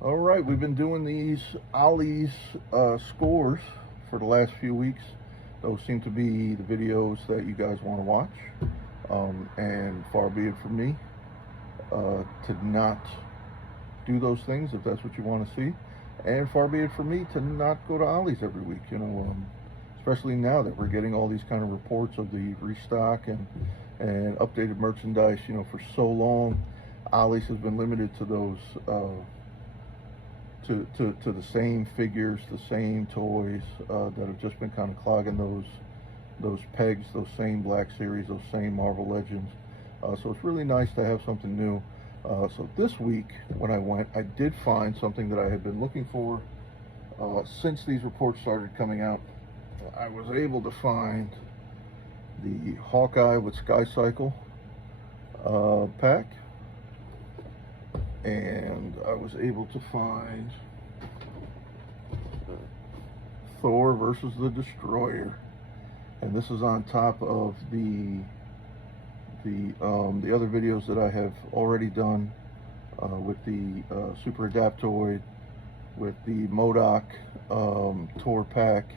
All right, we've been doing these Ollie's scores for the last few weeks. Those seem to be the videos that you guys want to watch. And far be it from me to not do those things if that's what you want to see. And far be it from me to not go to Ollie's every week, especially now that we're getting all these kind of reports of the restock and updated merchandise. For so long, Ollie's has been limited to those to the same figures, the same toys that have just been kind of clogging those pegs, those same Black Series, those same Marvel Legends. So it's really nice to have something new. So this week when I went, I did find something that I had been looking for since these reports started coming out. I was able to find the Hawkeye with Sky Cycle pack. And I was able to find Thor versus the Destroyer, and this is on top of the other videos that I have already done with the Super Adaptoid, with the MODOK Thor pack,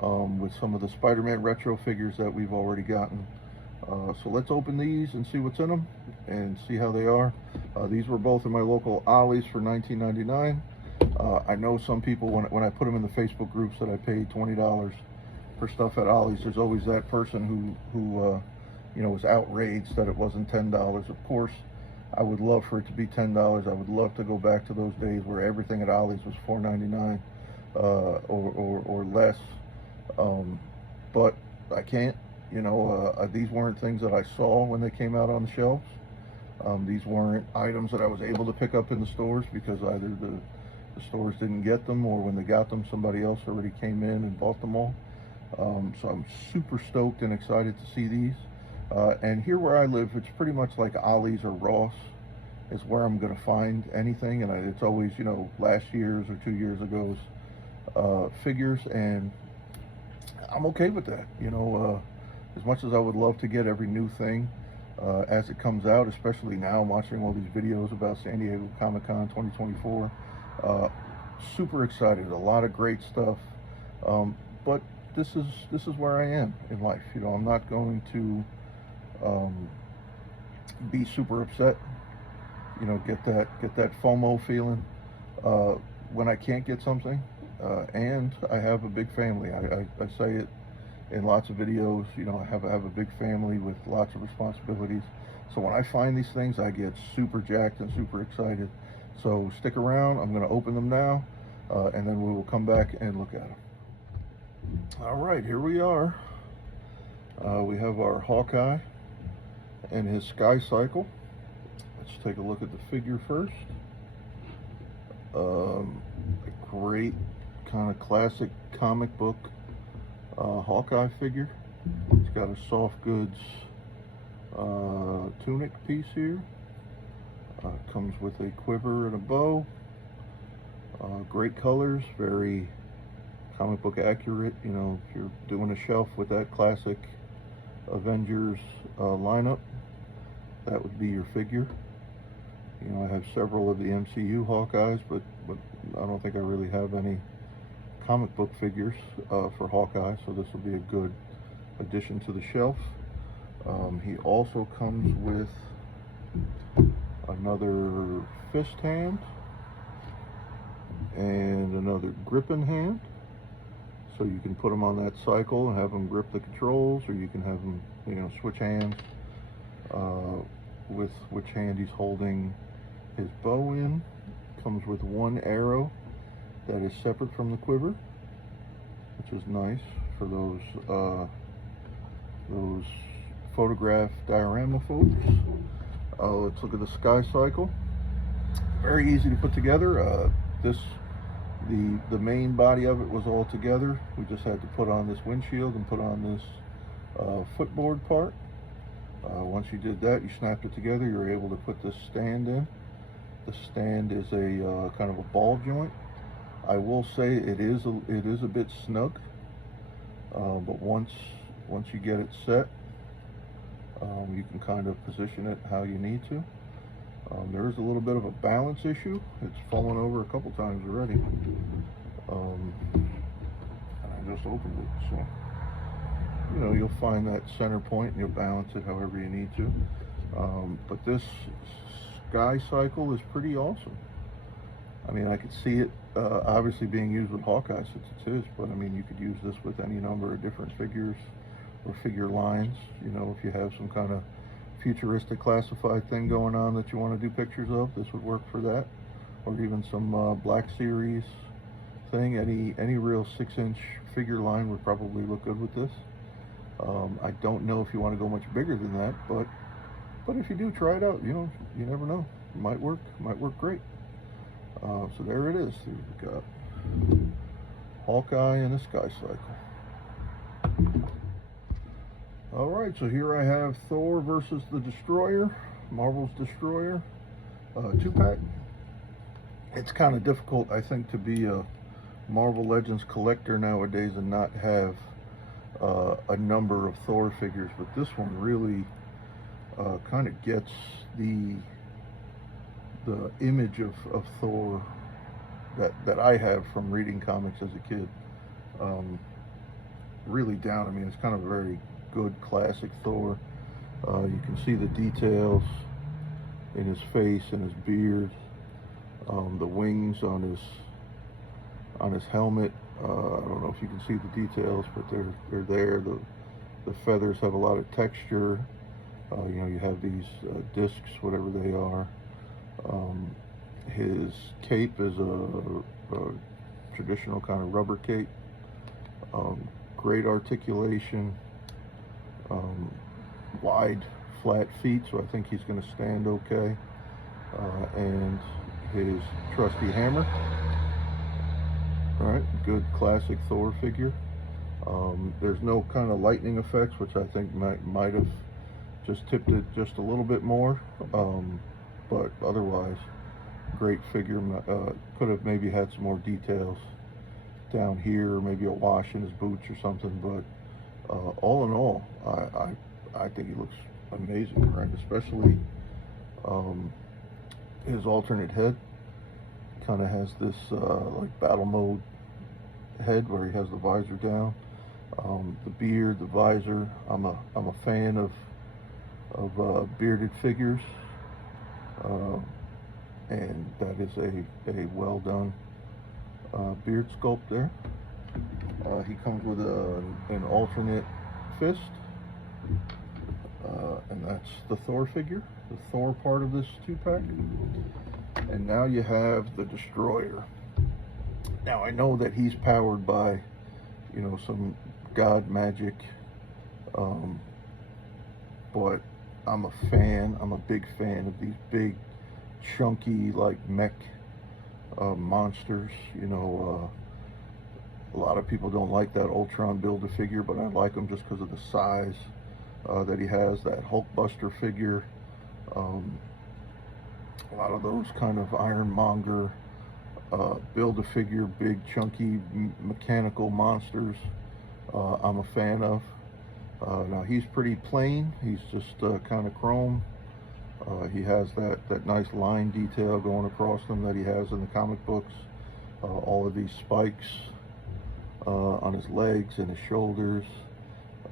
with some of the Spider-Man retro figures that we've already gotten. So let's open these and see what's in them and see how they are. These were both in my local Ollie's for $19.99. I know some people, when I put them in the Facebook groups that I paid $20 for stuff at Ollie's, there's always that person who was outraged that it wasn't $10. Of course, I would love for it to be $10. I would love to go back to those days where everything at Ollie's was $4.99 or less. But I can't. These weren't things that I saw when they came out on the shelves. These weren't items that I was able to pick up in the stores because either the stores didn't get them, or when they got them, somebody else already came in and bought them all. So I'm super stoked and excited to see these. And here where I live, it's pretty much like Ollie's or Ross is where I'm going to find anything. And it's always, last year's or 2 years ago's figures. And I'm okay with that. As much as I would love to get every new thing as it comes out, especially now I'm watching all these videos about San Diego Comic-Con 2024. Super excited, a lot of great stuff. But this is where I am in life. I'm not going to be super upset. Get that FOMO feeling when I can't get something. And I have a big family. I say it in lots of videos, I have a big family with lots of responsibilities. So when I find these things, I get super jacked and super excited. So stick around. I'm going to open them now, and then we will come back and look at them. All right, here we are. We have our Hawkeye and his Sky Cycle. Let's take a look at the figure first. A great kind of classic comic book Hawkeye figure. It's got a soft goods tunic piece here. Comes with a quiver and a bow. Great colors, very comic book accurate. If you're doing a shelf with that classic Avengers lineup, that would be your figure. I have several of the MCU Hawkeyes, but I don't think I really have any comic book figures for Hawkeye, so this will be a good addition to the shelf. He also comes with another fist hand and another gripping hand, so you can put him on that cycle and have him grip the controls, or you can have him switch hands with which hand he's holding his bow in. Comes with one arrow that is separate from the quiver, which is nice for those photograph diorama photos. Let's look at the sky cycle. Very easy to put together. The main body of it was all together. We just had to put on this windshield and put on this footboard part. Once you did that, you snapped it together, you're able to put this stand in. The stand is a kind of a ball joint. I will say it is a bit snug, but once you get it set, you can kind of position it how you need to. There is a little bit of a balance issue. It's fallen over a couple times already. And I just opened it, so you'll find that center point and you'll balance it however you need to. But this sky cycle is pretty awesome. I mean, I could see it obviously being used with Hawkeye since it is, but I mean, you could use this with any number of different figures or figure lines. If you have some kind of futuristic classified thing going on that you want to do pictures of, this would work for that. Or even some Black Series thing. Any real 6-inch figure line would probably look good with this. I don't know if you want to go much bigger than that, but if you do, try it out. You never know. It might work great. So there it is. We've got Hawkeye and a sky cycle. All right, so here I have Thor versus the Destroyer, Marvel's Destroyer, 2-pack. It's kind of difficult, I think, to be a Marvel Legends collector nowadays and not have a number of Thor figures, but this one really kind of gets the image of Thor that I have from reading comics as a kid really down. I mean, it's kind of a very good classic Thor. You can see the details in his face and his beard, the wings on his helmet. I don't know if you can see the details, but they're there. The feathers have a lot of texture. You have these discs, whatever they are. His cape is a traditional kind of rubber cape. Great articulation. Wide, flat feet, so I think he's going to stand okay. And his trusty hammer. All right, good classic Thor figure. There's no kind of lightning effects, which I think might have just tipped it just a little bit more. But otherwise, great figure. Could have maybe had some more details down here, or maybe a wash in his boots or something. But all in all, I think he looks amazing, right? Especially his alternate head. Kind of has this like battle mode head where he has the visor down. The beard, the visor. I'm a fan of bearded figures, and that is a well done beard sculpt there. He comes with an alternate fist, and that's the Thor figure, the Thor part of this 2-pack. And now you have the Destroyer. Now I know that he's powered by, some god magic, but I'm a big fan of these big, chunky, like mech monsters. A lot of people don't like that Ultron Build-A-Figure, but I like him just because of the size that he has. That Hulkbuster figure. A lot of those kind of Ironmonger Build-A-Figure, big, chunky, mechanical monsters, I'm a fan of. Now he's pretty plain. He's just kind of chrome. He has that nice line detail going across him that he has in the comic books. All of these spikes on his legs and his shoulders.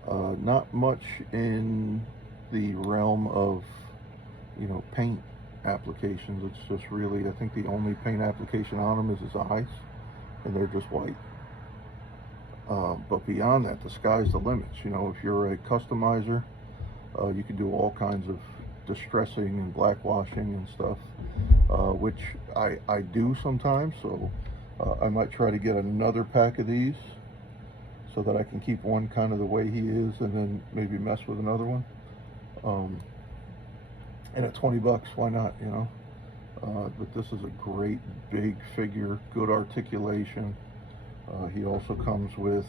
Not much in the realm of, paint applications. It's just really, I think the only paint application on him is his eyes, and they're just white. But beyond that, the sky's the limit. If you're a customizer, you can do all kinds of distressing and blackwashing and stuff, which I do sometimes. So I might try to get another pack of these so that I can keep one kind of the way he is and then maybe mess with another one. And at 20 bucks, why not, you know? But this is a great big figure, good articulation. He also comes with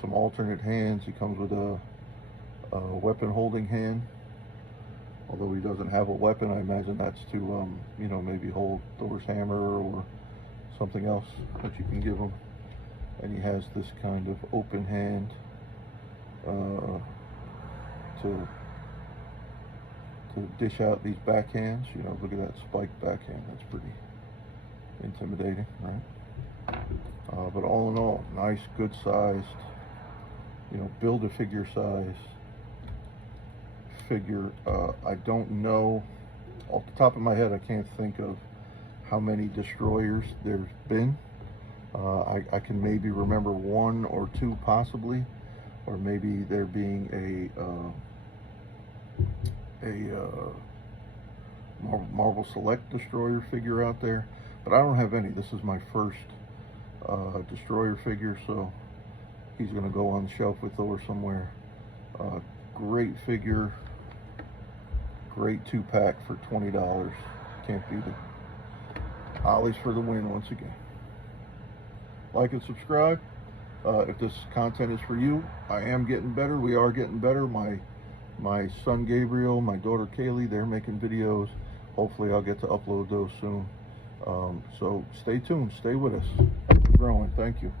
some alternate hands. He comes with a weapon holding hand. Although he doesn't have a weapon, I imagine that's to, you know, maybe hold Thor's hammer or something else that you can give him. And he has this kind of open hand to dish out these backhands. You know, look at that spiked backhand. That's pretty intimidating, right? But all in all, nice, good sized, you know, Build-A-Figure size figure. I don't know, off the top of my head, I can't think of how many destroyers there's been. I can maybe remember one or two possibly, or maybe there being a Marvel Select Destroyer figure out there, but I don't have any. This is my first Destroyer figure, so he's going to go on the shelf with Thor somewhere. Great figure, great 2-pack for $20. Can't beat it. Ollie's for the win once again. Like and subscribe. If this content is for you, I am getting better. We are getting better. My son Gabriel, my daughter Kaylee, they're making videos. Hopefully I'll get to upload those soon. So stay tuned, stay with us. Keep growing. Thank you.